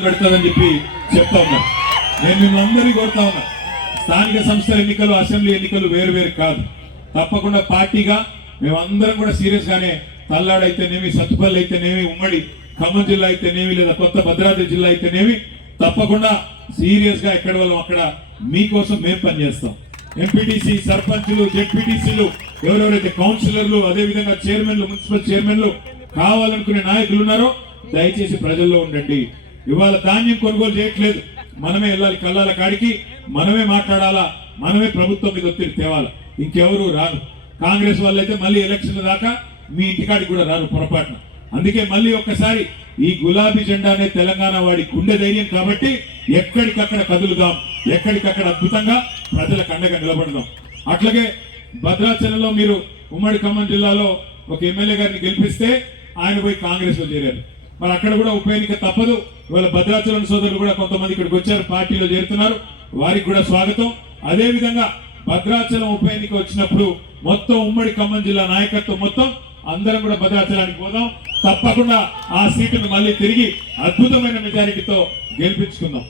పెడతాదని చెప్పి చెప్తా ఉన్నా. నేను మిమ్మల్ని అందరినీ కోరుతా ఉన్నా. స్థానిక సంస్థల ఎన్నికలు అసెంబ్లీ ఎన్నికలు వేరు వేరు కాదు. తప్పకుండా పార్టీగా మేమందరం కూడా సీరియస్ గానే తల్లాడు అయితేనేమి సత్తుపల్లి అయితేనేమి ఉమ్మడి ఖమ్మం జిల్లా అయితేనేమి లేదా కొత్త భద్రాద్రి జిల్లా అయితేనేమి తప్పకుండా సీరియస్గా ఎక్కడ వాళ్ళం అక్కడ మీకోసం మేము పనిచేస్తాం. ఎంపీటీసీ సర్పంచ్లు జెడ్పీటీసీలు ఎవరెవరైతే కౌన్సిలర్లు అదే విధంగా చైర్మన్లు మున్సిపల్ చైర్మన్లు కావాలనుకునే నాయకులు ఉన్నారో దయచేసి ప్రజల్లో ఉండండి. ఇవాళ ధాన్యం కొనుగోలు చేయట్లేదు. మనమే వెళ్ళాలి కళ్ళాల కాడికి మనమే మాట్లాడాలా మనమే ప్రభుత్వం మీద ఒత్తిడి తేవాలా. ఇంకెవరు రారు. కాంగ్రెస్ వాళ్ళైతే మళ్ళీ ఎలక్షన్ దాకా మీ ఇంటికాడికి కూడా రారు పొరపాటున. అందుకే మళ్ళీ ఒక్కసారి ఈ గులాబీ జెండానే తెలంగాణ వాడి గుండె ధైర్యం కాబట్టి ఎక్కడికక్కడ కదులుదాం ఎక్కడికక్కడ అద్భుతంగా ప్రజలకు అండగా నిలబడదాం. అట్లాగే భద్రాచలంలో మీరు ఉమ్మడి ఖమ్మం జిల్లాలో ఒక ఎమ్మెల్యే గారిని గెలిపిస్తే ఆయన పోయి కాంగ్రెస్లో చేరారు. మరి అక్కడ కూడా ఉప ఎన్నిక తప్పదు. ఇవాళ భద్రాచలం సోదరులు కూడా కొంతమంది ఇక్కడికి వచ్చారు పార్టీలో చేరుతున్నారు. వారికి కూడా స్వాగతం. అదేవిధంగా భద్రాచలం ఉప ఎన్నిక వచ్చినప్పుడు మొత్తం ఉమ్మడి ఖమ్మం జిల్లా నాయకత్వం మొత్తం అందరం కూడా భద్రాచలానికి పోదాం. తప్పకుండా ఆ సీటును మళ్ళీ తిరిగి అద్భుతమైన మెజారిటీతో గెలిపించుకుందాం.